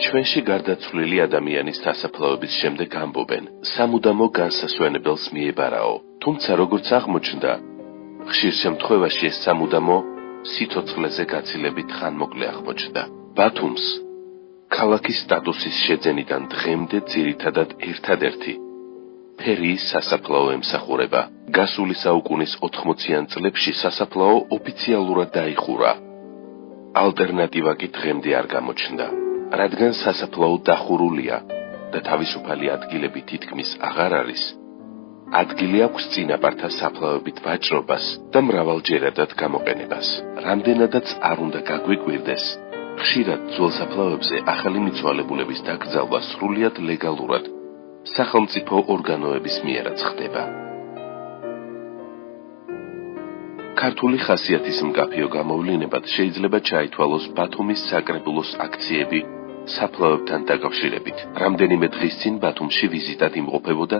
ჩვენში გარდაცვლილი ადამიანის დასაფლავების შემდეგ ამბობენ, სამუდამო განსასვენებელს მიებარაო, თუმცა როგორც აღმოჩნდა, ხშირ შემთხვევაში ეს სამუდამო სიცოცხლეზე გაცილებით ხანმოკლე აღმოჩნდა. ბათუმს ქალაქის სტატუსის შეძენიდან დღემდე ძირითადად ერთადერთი ფერიის სასაფლაო ემსახურება. გასული საუკუნის 80-იან წლებში სასაფლაო ოფიციალურად დაიხურა. ალტერნატივა კი დღემდე არ გამოჩნდა. რადგან სასაფლაო დახურულია და თავისუფალი ადგილები თითქმის აღარ არის, ადგილი აქვს წინაპართა საფლავებით ვაჭრობას და მრავალჯერადად გამოყენებას. რამდენადაც არ უნდა გაგვიკვირდეს, ხშირად ძველ საფლავებზე ახალი მიცვალებულების დაკრძალვა სრულიად ლეგალურად სახელმწიფო ორგანოების მიერაც ხდება. ქართული ხასიათის მკაფიო გამოვლინებად შეიძლება ჩაითვალოს ბათუმის საკრებულოს აქციები საფლავებთან დაკავშირებით. რამდენიმე დღის წინ ბათუმში ვიზიტად იმყოფებოდა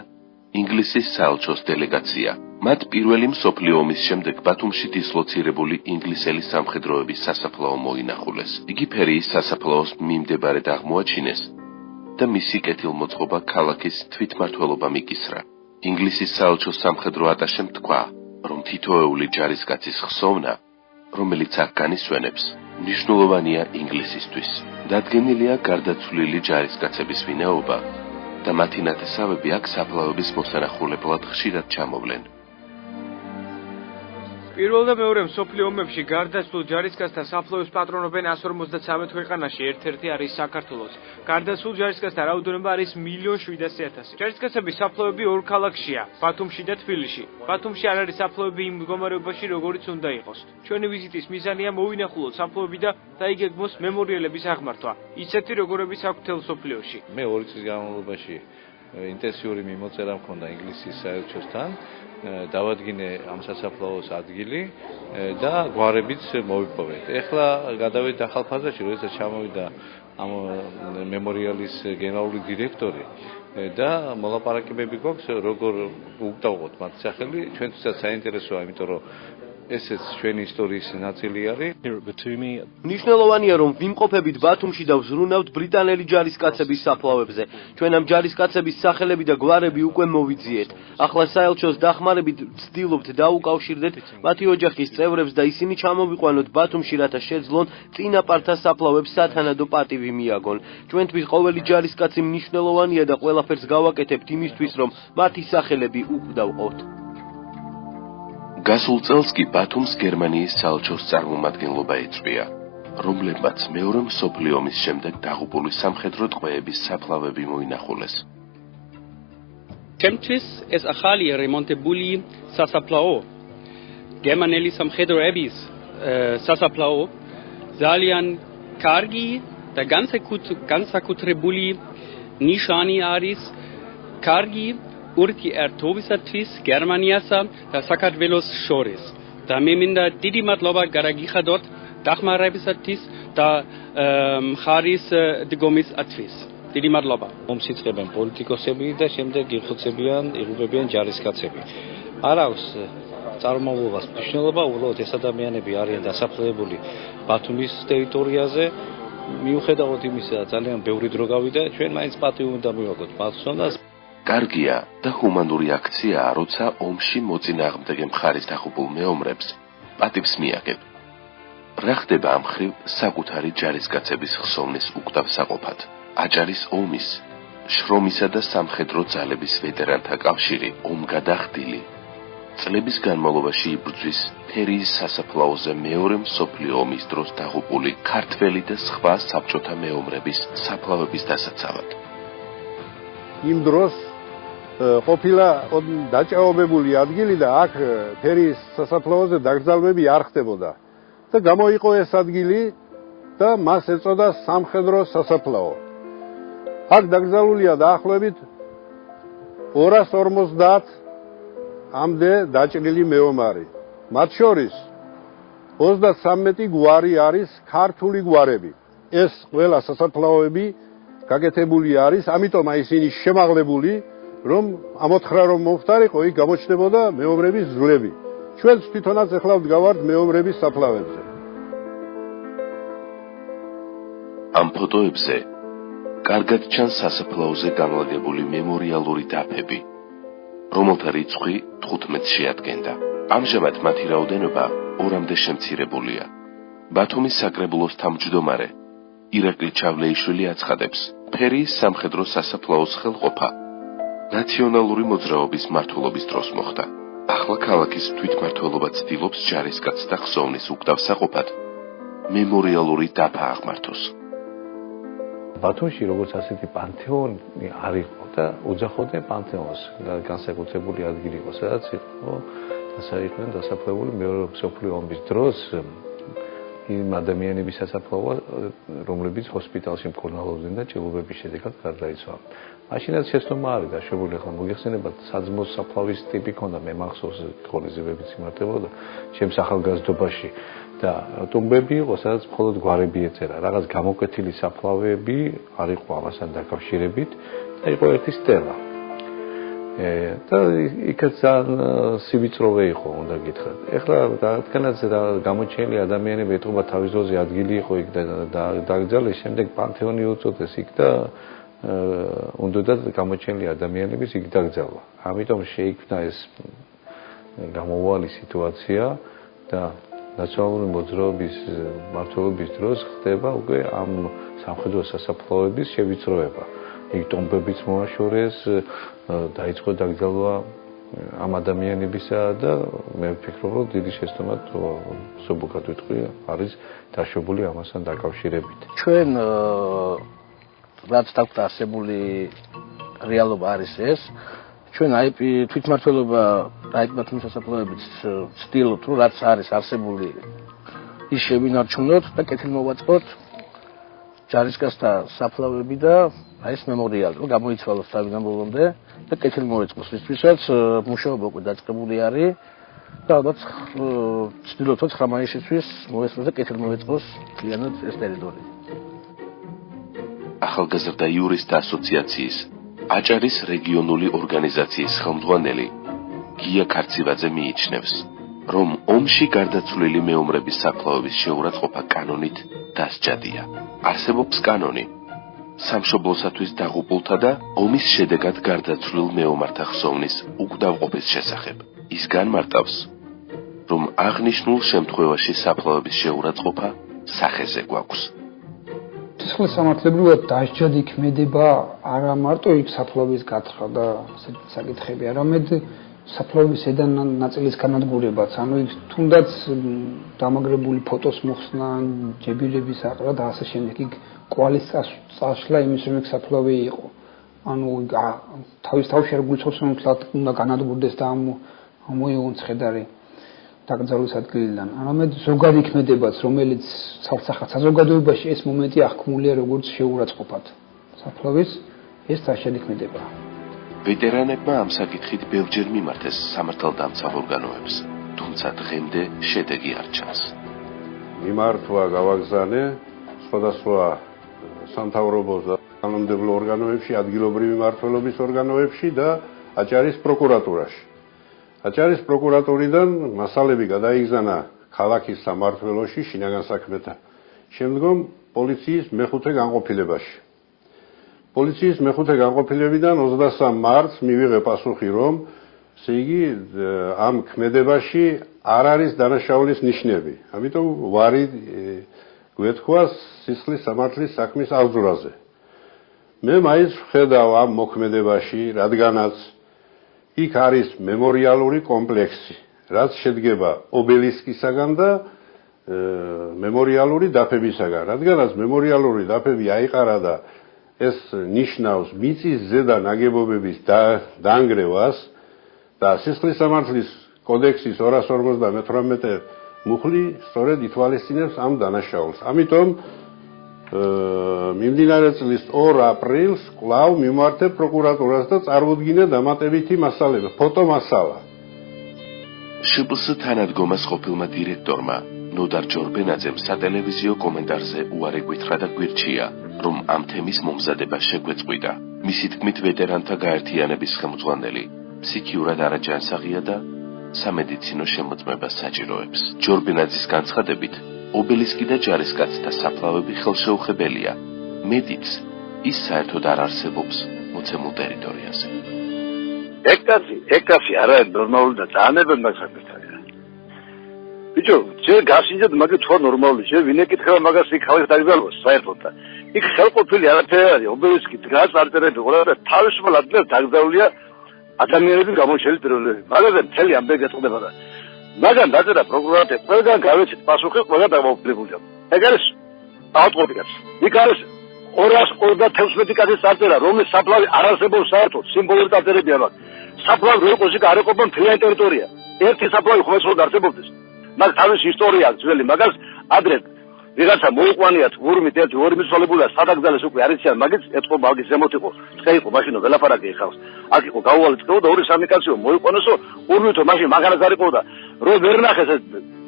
ინგლისის საელჩოს დელეგაცია. მათ პირველი მსოფლიო ომის შემდეგ ბათუმში დისლოცირებული ინგლისელი სამხედროების სასაფლაო მოინახულეს. იგი ფერიის სასაფლაოს მიმდებარედ აღმოაჩინეს და მისი კეთილმოწყობა ქალაქის თვითმმართველობა მიკისრა. ინგლისის საელჩოს სამხედრო ატაშემ თქვა, რომ თითოეული ჯარისკაცის ხსოვნა, რომელიც აქ განისვენებს, მნიშვნელოვანია ინგლისისთვის. დადგენილია გარდაცვლილი ჯარისკაცების ვინაობა და მათი ნათესავები აქ საფლავების მოსანახულებლად ხშირად ჩამოვლენ. პირველ და მეორე მსოფლიო ომებში გარდაცვლილ ჯარისკაცთა საფლავებს პატრონობენ 153 ქვეყანაში, ერთ-ერთი არის საქართველოც. გარდაცვლილ ჯარისკაცთა რაოდენობა არის 1,700,000. ჯარისკაცების საფლავები ორ ქალაქშია, ბათუმში და თბილისში. ბათუმში არ არის საფლავები იმ მდგომარეობაში, როგორიც უნდა იყოს. ჩვენი ვიზიტის მიზანია მოვინახულოთ საფლავები და დაიგეგმოს მემორიალების აღმართვა, ისეთი როგორებიც აქვს მთელ მსოფლიოში. მე 2 წლის განმავლობაში ინტენსიური მიმოწერა მქონდა ინგლისის საელჩოსთან. დავადგინე ამ სასაფლაოს ადგილი და გვარებიც მოვიპოვეთ. ეხლა გადავედი ახალ ფაზაში, როდესაც ჩამოვიდა ამ მემორიალის გენერალური დირექტორი და მოლაპარაკებები გვაქვს, როგორ უგდავყოთ მათ სახელი. ჩვენთვისაც საინტერესოა, იმიტომ რომ ესეც ჩვენი ისტორიის ნაწილი არის. მნიშვნელოვანია, რომ ვიმყოფებით ბათუმში და ვზრუნავთ ბრიტანელი ჯარისკაცების საფლავებზე. ჩვენ ამ ჯარისკაცების სახელები და გვარები უკვე მოვიძიეთ. ახლა საელჩოს დახმარებით ვცდილობთ დაუკავშირდეთ მათი ოჯახის წევრებს და ისინი ჩამოვიყვანოთ ბათუმში, რათა შეძლონ წინაპართა საფლავებს სათანადო პატივი მიაგონ. ჩვენთვის ყოველი ჯარისკაცი მნიშვნელოვანია და ყველაფერს გავაკეთებთ იმისთვის, რომ მათი სახელები უკვდავყოთ. გასულ წელს კი ბათუმს გერმანიის საელჩოს წარმომადგენლობა ეწვია, რომლებმაც მეორე მსოფლიო ომის შემდეგ დაღუპული სამხედრო ტყვეების საფლავები მოინახულეს. ჩემთვის ეს ახალი რემონტებული სასაფლაო, გერმანელი სამხედროების სასაფლაო ძალიან კარგი და განსაკუთრებული ნიშანი არის კარგი ურთიერთობისათვის გერმანიასა და საქართველოს შორის. და მე მინდა დიდი მადლობა გადაგიხადოთ დახმარებისათვის და მხარის დგომისათვის. დიდი მადლობა. ომს იწყებენ პოლიტიკოსები და შემდეგ იღუპებიან ჯარისკაცები. არ აქვს წარმომავლობას მნიშვნელობა, უბრალოდ ეს ადამიანები არიან დასაფლავებული ბათუმის ტერიტორიაზე. მიუხედავად იმისა, ძალიან ბევრი დრო გავიდა, ჩვენ მაინც პატივი უნდა მივაგოთ მათსონას. კარგია და ჰუმანური აქციაა, როცა ომში მოწინააღმდეგე მხარის დაღუპულ მეომრებს პატივს მიაგებ. რა ხდება ამ მხრივ საკუთარი ჯარისკაცების ხსოვნის უკვდავსაყოფად? აჭარის ომის, შრომისა და სამხედრო ძალების ვეტერანთა კავშირი ომგადახდილი წლების განმავლობაში იბრძვის ფერიის სასაფლაოზე მეორე მსოფლიო ომის დროს დაღუპული ქართველი და სხვა საბჭოთა მეომრების საფლავების დასაცავად. იმ დროს ყოფილა დაჭაობებული ადგილი და აქ ფერიის სასაფლაოზე დაკრძალვები არ ხდებოდა. და გამოიყო ეს ადგილი და მას ეწოდა სამხედრო სასაფლაო. აქ დაკრძალულია დაახლოებით 250-მდე დაჭრილი მეომარი. მათ შორის 33 გვარი არის ქართული გვარები. ეს ყველა სასაფლაოები გაკეთებული არის, ამიტომ ისინი შემაღლებული, რომ ამოთხრა რომ მომხდარიყო, იქ გამოჩნდებოდა მეომრების ძვლები. ჩვენც თვითონაც ეხლა ვდგავართ მეომრების საფლავებზე. ამ ფოტოებზე კარგად ჩანს სასაფლაოზე განლაგებული მემორიალური დაფები, რომელთა რიცხვი 15 შეადგენდა. ამჟამად მათი რაოდენობა 2-მდე შემცირებულია. ბათუმის საკრებულოს თავმჯდომარე ირაკლი ჩავლეიშვილი აცხადებს, ფერიის სამხედრო სასაფლაოს ხელყოფა ნაციონალური მოძრაობის მმართველობის დროს მოხდა. ახლა ქალაქის თვითმმართველობა ცდილობს ჯარისკაცთა ხსოვნის უკდავსაყოფად მემორიალური დაფა აღმართოს. ბათუმში როგორც ასეთი პანთეონი არ იყო და უძახოდნენ პანთეონს და განსაკუთრებული ადგილი იყო, სადაც იყო დასაფლავებული მეორე მსოფლიო ომის დროს იმ ადამიანების სასაფლაოა, რომლებიც ჰოსპიტალში მკურნალობდნენ და ჭრილობების შედეგად გარდაიცვალა. მაშინაც შეცდომა არის დაშვებული, ახლა მოგეხსენებათ, საძმოს საფლავის ტიპი ქონდა, მე მახსოვს ღონისძიებებიც იმართებოდა ჩემს ახალგაზრდობაში და ტუმბები იყო, სადაც მხოლოდ გვარები ეწერა. რაღაც გამოკვეთილი საფლავები არ იყო ამასთან დაკავშირებით და იყო ერთი სტელა. და იქაც სივიწროვე იყო, უნდა გითხრათ. ეხლა რადგანაც გამოჩენილი ადამიანები ეთყობა თავის დროზე ადგილი იყო იქ და დაკრძალეს, შემდეგ პანთეონი უწოდეს იქ და უნდათ გამოჩენილი ადამიანების იქ დაკრძალვა. ამიტომ შეიქმნა ეს გამოუვალი სიტუაცია და ნაციონალური მოძრაობის მმართველობის დროს ხდება უკვე ამ სამხედრო სასაფლაოების შევიწროება. იქ ტომბებიც მოაშორეს, დაიწყო დაკრძალვა ამ ადამიანებისა და მე ვფიქრობ, რომ დიდი შეცდომა ზოგადად ვიტყვი არის დაშვებული ამასთან დაკავშირებით. ჩვენ რაც დაგვთ არსებული რეალობა არის ეს, ჩვენ აი თვითმმართველობა აი ბათუმის სასაფლაოებით ვცდილობთ, რომ რაც არის არსებული ის შევინარჩუნოთ და კეთილმოვაწყოთ ჯარისკაცთა საფლავები და აი ეს მემორიალი, რომ გამოიცვალოს თავიდან ბოლომდე და კეთილმოვაწყოს, ისთვისაც მუშაობა უკვე დაწყებული არის და ალბათ ვცდილობთ 9 მაისისთვის მოესწროს და კეთილმოვაწყოს მთლიანად ეს ტერიტორია. ახალგაზრდა იურისტთა ასოციაციის აჭარის რეგიონული ორგანიზაციის ხელმძღვანელი გია ქარცივაძე მიიჩნევს, რომ ომში გარდაცვლილი მეომრების საფლავების შეურაცხყოფა კანონით დასჯადია. არსებობს კანონი სამშობლოსათვის დაღუპულთა და ომის შედეგად გარდაცვლილ მეომართა ხსოვნის უკდავყოფის შესახებ. ის განმარტავს, რომ აღნიშნულ შემთხვევაში საფლავების შეურაცხყოფა სახეზე გვაქვს. სისხლის სამართლებრივად დასჯად იქმედება არა მარტო იქ საფლავის გათხრა და საკითხები, არამედ საფლავის ზედა ნაწილის განადგურებაც, ანუ იქ თუნდაც დამაგრებული ფოტოს მოხსნა, ჯებირების აყრა და ასე შემდეგ, იქ კვალის წაშლა იმის, რომ იქ საფლავი იყო. ანუ თავის თავში არ გულწრფობს, რომ უნდა განადგურდეს და მოიღონ ცხედარი დაკრძალვის ადგილიდან. არამედ ზოგად იქმედებაც, რომელიც საზოგადოებაში ეს მომენტი აღქმულია როგორც შეურაცხყოფად. საფლავის ეს დასჯად იქმედება. ვეტერანებმა ამ საკითხით ბევრჯერ მიმართეს სამართალდამცავ ორგანოებს, თუმცა დღემდე შედეგი არ ჩანს. მიმართვა გავაგზავნე სხვადასხვა სამთავრობოს და კანონმდებლო ორგანოებში, ადგილობრივი მმართველობის ორგანოებში და აჭარის პროკურატურაში. აჭარის პროკურატურიდან მასალები გადაიგზანა ქალაქის სამმართველოში, შინაგან საქმეთა. შემდგომ პოლიციის მეხუთე განყოფილებაში. პოლიციის მეხუთე განყოფილებიდან 23 მარტს მივიღე პასუხი, რომ ესე იგი ამ ქმედებაში არ არის დანაშაულის ნიშნები. ამიტომ ვარი გვეთქვა სისხლის სამართლის საქმის აღძვრაზე. მე მაინც ვხედავ ამ მოქმედებაში, რადგანაც იქ არის მემორიალური კომპლექსი, რაც შედგება ობელისკისაგან და მემორიალური დაფებისაგან. რადგანაც მემორიალური დაფები აიყარა და ეს ნიშნავს მიწის ზედა ნაგებობების დაანგრევას და სისხლის სამართლის კოდექსის 258 მუხლი სწორედ ითვალისწინებს ამ დანაშაულს. ამიტომ მიმდინარე წლის 2 აპრილს კვლავ მიმართე პროკურატურას და წარუდგინე დამატებითი მასალები, ფოტომასალა. შპს თანადგომას ყოფილმა დირექტორმა ნოდარ ჯორბენაძემ სატელევიზიო კომენტარზე უარი გვითხრა და გვირჩია, რომ ამ თემის მომზადება შეგვეწყვიტა. მისი თქმით, ვეტერანთა გაერთიანების ხელმძღვანელი ფსიქიურად არაჯანსაღია და სამედიცინო შემოწმებას საჭიროებს. ჯორბენაძის განცხადებით, ობელისკი და ჯარისკაცთა საფლავები ხელშეუხებელია. მედიც ის საერთოდ არ არსებობს მოცემულ ტერიტორიაზე. ეკასი არა ნორმალური და წანებენ მაგასაკეთებს. ბიჭო, შენ გასინჯად მაგით ხო ნორმალური, შენ ვინ ეკითხება მაგას იქ ხალხი დაგზავნოს საერთოდ და იქ ხელყოფილი არაფერი არის, ობელისკი დგას არტერები ყველა და თავისუფალ ადგილას დაგზავნილია ადამიანების გამოჩენილი პიროვნებები. მაგაზე მთელი ამბები გეტყდება და მაგან დაწერა პროკურორატე, ყველგან გავეცით პასუხი, ყველა დამოუკიდებულია. ეგ არის ავტომატი კაცი. იქ არის 256 კაცის წარწერა, რომლის საფლავი არ არსებობს საერთოდ, სიმბოლური წარწერებია მაგ. საფლავი რო იყოს იქ არ ეყოფა მთლიანი ტერიტორია. ერთი საფლავი ხომ ეს დაარსებობდეს. მაგ თავის ისტორია აქვს ძველი, მაგას ადრე ვიღაცა მოიყვანიათ ურმით ერთი ორი მიცვალებულა სადაგზალეს უკვე არ იციან მაგის ეთყობა მაგის ზემოთ იყო წე იყო მაშინ ველაფარაკი ეხავს აქ იყო გაუვალი წეო და ორი სამი კაცი მოიყვანოსო ურმითო მაშინ მაგარას არ იყო და რო ვერ ნახეს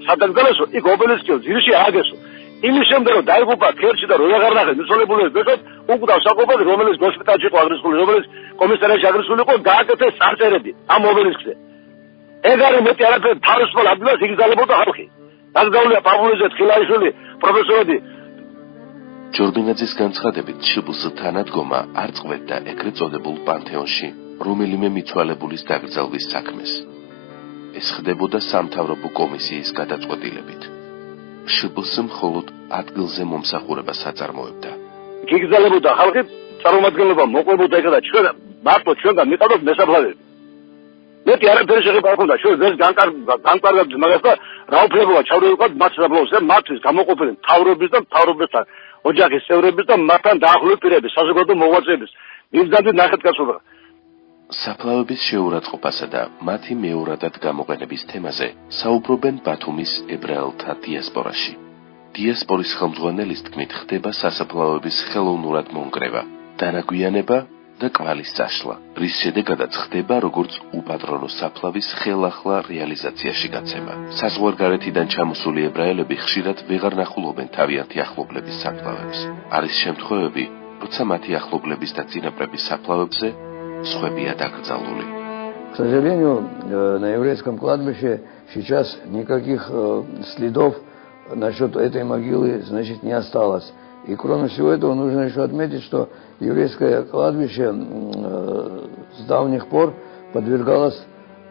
სადაგზალესო იქ ობელისკი ძირში ააგესო იმის შემდეგ რომ დაიღუპა ქერჩი და რო აღარ ნახეს მიცვალებულებს ბეჭდ უკდავ საკופად რომელიც გოსპიტალში იყო აგრესული რომელიც კომისარიაში აგრესული იყო გააკეთეს წარწერები ამ ობელისკზე ეგ არის მეტი არაფერი თავისუფალ ადგილას იგზალებოდა ხალხი დაგზავნილია პავლუზე ხილაიშვილი პროფესორები ჯორბინაძის განცხადებით შიბლს თანადგომა არ წყვეტდა ეგრეთ წოდებულ პანთეონში რომელიმე მიცვალებულის დაკრძალვის საქმეს ეს ხდებოდა სამთავრობო კომისიის გადაწყვეტილებით შიბლს მხოლოდ ადგილზე მომსახურებას აწარმოებდა იგზალებოდა ხალხი წარმომადგენლობა მოყვებოდა ეგ და ჩვენ მარტო ჩვენგან მიყავდათ მესაფლავები მეტი არაფერი შეგება ქონდა ჩვენ ეს განკარგავთ მაგას და რა უფლებაა ჩავდივიყავთ მათ საფლავს და მათთვის გამოყოფილი მთავრობის და მთავრობასთან ოჯახის წევრების და მათთან დაახლოებული პირების საზოგადო მოღვაწეების მიზნად ნახეთკაცობა საფლავების შეურაცხყოფასა და მათი მეორადად გამოყენების თემაზე საუბრობენ ბათუმის ებრაელთა დიასპორაში დიასპორის ხელმძღვანელის თქმით ხდება სასაფლავების ხელოვნურად მონგრევა დანაგვიანება და კვალის წაშლა, რის შედეგადაც ხდება როგორც უპატრონო საფლავის ხელახლა რეალიზაციაში გაცემა. საზღვარგარეთიდან ჩამოსული ებრაელები ხშირად ვეღარ ნახულობენ თავიანთი ახლობლების საფლავებს. არის შემთხვევები, როცა მათი ახლობლების და წინაპრების საფლავებზე სხვებია დაკრძალული. К сожалению, на еврейском кладбище сейчас никаких следов насчет этой могилы, значит, не осталось. И кроме всего этого нужно еще отметить, что еврейское кладбище с давних пор подвергалось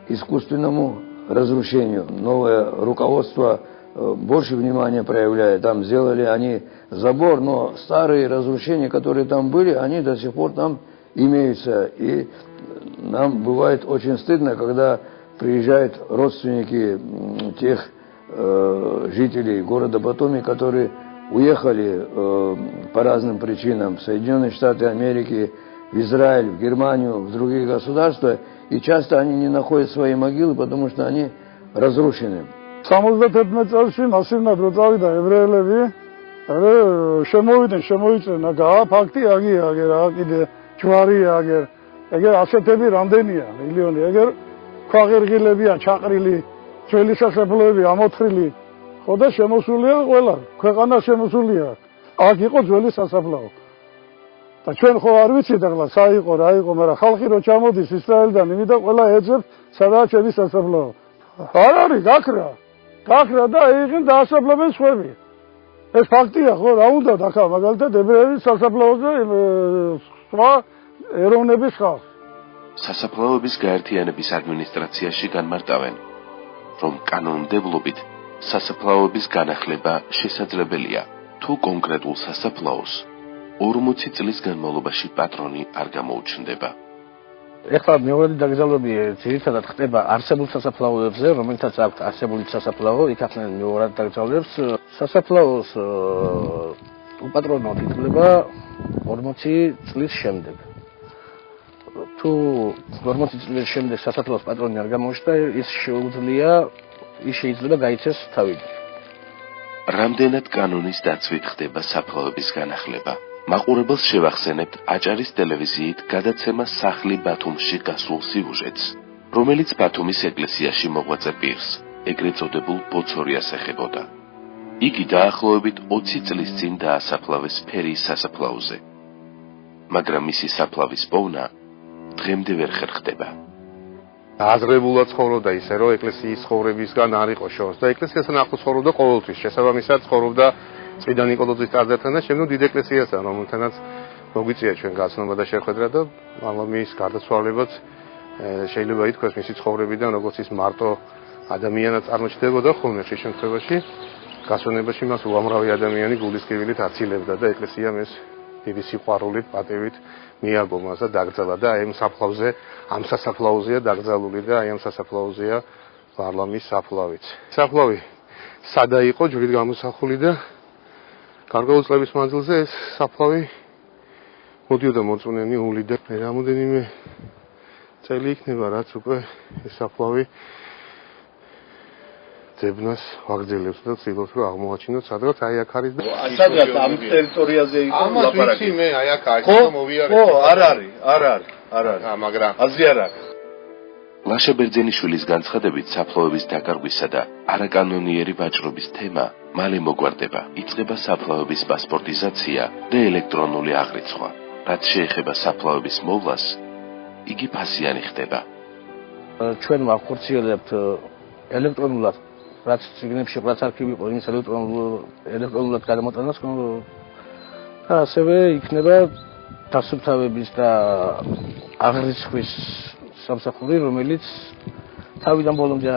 искусственному разрушению. Новое руководство больше внимания проявляет. Там сделали они забор, но старые разрушения, которые там были, они до сих пор там имеются. И нам бывает очень стыдно, когда приезжают родственники тех жителей города Батуми, которые уехали по разным причинам в Соединенные Штаты Америки, в Израиль, в Германию, в другие государства, и часто они не находят свои могилы, потому что они разрушены. 71 წელში მასივნად რო წავიდა ებრაელები, შემოიწენა ფაქტი აგიაგე რა კიდე ჯვარი აგერ. ეგერ ასეთები რამდენია მილიონი, ეგერ ქვაღერგილებია ჩაყრილი, ძველი სასაფლაოები ამოთხრილი. ხო და შემოსულია ყველა, ქვეყანა შემოსულია. აქ იყო ძველი სასაფლაო. და ჩვენ ხო არ ვიცით ახლა საიყო რა იყო, მაგრამ ხალხი რო ჩამოდის ისრაელიდან, იმიდან ყველა ეძებს სადაა ჩემი სასაფლაო. არ არის გაქრა და იღენ დაასაფლავენ სხვები. ეს ფაქტია ხო, რა უნდა დაქა მაგალითად ებრაელის სასაფლაოზე სხვა ეროვნების ხალხს. სასაფლაოების გაერთიანების ადმინისტრაციაში განმარტავენ, რომ კანონმდებლობით სასაფლაოების განახლება შესაძლებელია, თუ კონკრეტულ სასაფლაოს 40 წლის განმავლობაში პატრონი არ გამოუჩნდება. ეხლა მეორე დაკრძალვები ძირითადად ხდება არსებულ სასაფლაოებზე, რომელთაც აქვთ არსებული სასაფლაო, იქ ახლა მეორე დაკრძალვებს სასაფლაოს უპატრონოდ ითვლება 40 წლის შემდეგ. თუ 40 წლის შემდეგ სასაფლაოს პატრონი არ გამოუჩნდა, ის შეიძლება გაიცეს თავიდან. რამდენად კანონის დაცვით ხდება საფლავების განახლება? მაყურებელს შევახსენებთ აჭარის ტელევიზიით გადაცემა სახლი ბათუმში გასულ სიუჟეტს, რომელიც ბათუმის ეკლესიაში მოღვაწე პირს, ეგრეთ წოდებულ ბოცორიას ეხებოდა. იგი დაახლოებით 20 წლის წინ დაასაფლავეს ფერიის სასაფლაოზე, მაგრამ მისი საფლავის პოვნა დღემდე ვერ ხერხდება. აზრებულად ცხოვრობდა ისე, რომ ეკლესიის ცხოვრებისგან არ იყო შორს და ეკლესიასთან ახლოს ცხოვრობდა ყოველთვის. შესაბამისად ცხოვრობდა წმინდა ნიკოლოზის ტაძართან და შემდგომ დიდ ეკლესიასთან, რომელთანაც მოგვიწია ჩვენ გაცნობა და შეხვედრა და მის გარდაცვალებაც შეიძლება ითქვას მისი ცხოვრებიდან როგორც ის მარტო ადამიანად წარმოჩნდებოდა ხოლმე ხშირ შემთხვევაში გასვენებაში მას უამრავი ადამიანი გულისკევილით აცილებდა და ეკლესიამ ეს დიდი სიყვარულით, პატივით მიაგო მას და დაკრძალა და აი ამ სასაფლაოზეა დაკრძალული და აი ამ სასაფლაოზეა ვარლამის საფლავიც. საფლავი სადა იყო ჯვრით გამოსახული და გარკვეული წლების მანძილზე ეს საფლავი მოდიოდა მოწუნენი ული და რამოდენიმე წელი იქნება რაც უკვე ეს საფლავი ძებნას ვაგრძელებს და ცდილობს რომ აღმოაჩინოს სადღაც აი აქ არის და სადღაც ამ ტერიტორიაზე იყო ლაპარაკი. მე აი აქ არის მოვიარე. ხო, არ არის. მაგრამ აზრი არ აქვს. ლაშა ბერძენიშვილის განცხადებით საფლავების დაკარგვისა და არაკანონიერი ვაჭრობის თემა მალე მოგვარდება. იწყება საფლავების პასპორტიზაცია და ელექტრონული აღრიცხვა. რაც შეეხება საფლავების მოვლას, იგი ფასიანი ხდება. ჩვენ ვახორციელებთ ელექტრონულად რაც ციგნებში რაც არქივი იყო იმის ელექტრონულად გადამოტანას და ასევე იქნება დასუფთავების და აღრიცხვის სამსახური რომელიც თავიდან ბოლომდე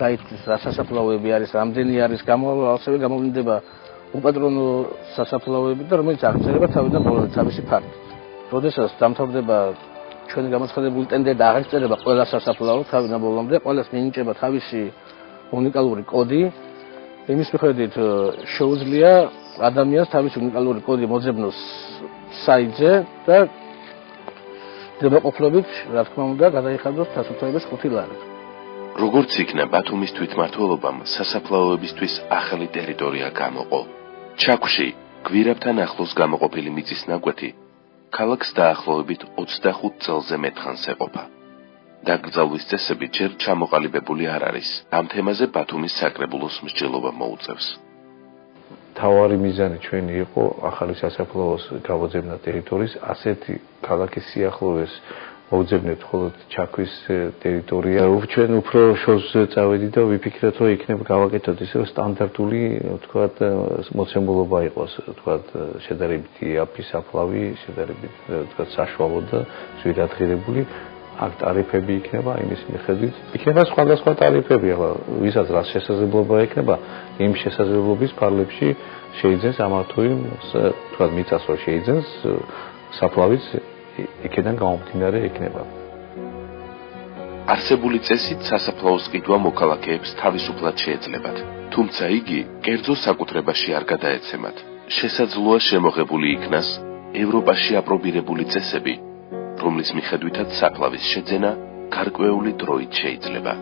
დაიწყეს რა სასაფლაოები არის რამდენი არის ასევე გამოვლინდება უპატრონო სასაფლაოები და რომელიც აღწერება თავიდან ბოლომდე თავისი ფაქტით. როდესაც დამთავრდება ჩვენი გამოცხადებული ტენდერი და აღწერება ყველა სასაფლაო თავიდან ბოლომდე ყველას მიენიჭება თავისი უნიკალური კოდი იმის მიხედვით შეუძლია ადამიანს თავისი უნიკალური კოდი მოძებნოს საიტზე და დემოყოფლობით რა თქმა უნდა გადაიხადოს დასუფთავების 5 ლარი. როგორც იქნა ბათუმის თვითმმართველობამ სასაფლაოებისთვის ახალი ტერიტორია გამოყო. ჩაქვში გვირაბთან ახლოს გამოყოფილი მიწის ნაკვეთი ქალაქს დაახლოებით 25 წელზე მეტხანს ეყოფა. დაკრძალვის წესები ჯერ ჩამოყალიბებული არ არის. ამ თემაზე ბათუმის საკრებულოს მსჯელობა მოუწევს. თავარი მიზანი ჩვენი იყო ახალი სასაფლაოს გამოძებნა ტერიტორიის ასეთი ქალაქის სიახლოვეს მოვძებნეთ მხოლოდ ჩაქვის ტერიტორია. ჩვენ უფრო შორს წავედი და ვიფიქრეთ რომ იქნება გავაკეთოთ ისე სტანდარტული ვთქვათ მოცემულობა იყოს ვთქვათ შედარებითი აფის საფლავი შედარებით ვთქვათ საშუალო და ზვირადღირებული აქ ტარიფები იქნება იმის მიხედვით იქნება სხვადასხვა ტარიფები ახლა ვისაც რა შესაძლებლობა იქნება იმ შესაძლებლობის ფარგლებში შეიძლება ამათ თუ იმ ვთქვათ მიწას რო შეიძლება საფლავის იქიდან გამომდინარე იქნება. არსებული წესით სასაფლაოს ყიდვა მოქალაქეებს თავისუფლად შეეძლებათ, თუმცა იგი კერძო საკუთრებაში არ გადაეცემათ. შესაძლოა შემოღებული იქნას ევროპაში აპრობირებული წესები, რომლის მიხედვითაც საფლავის შეძენა გარკვეული დროით შეიძლება.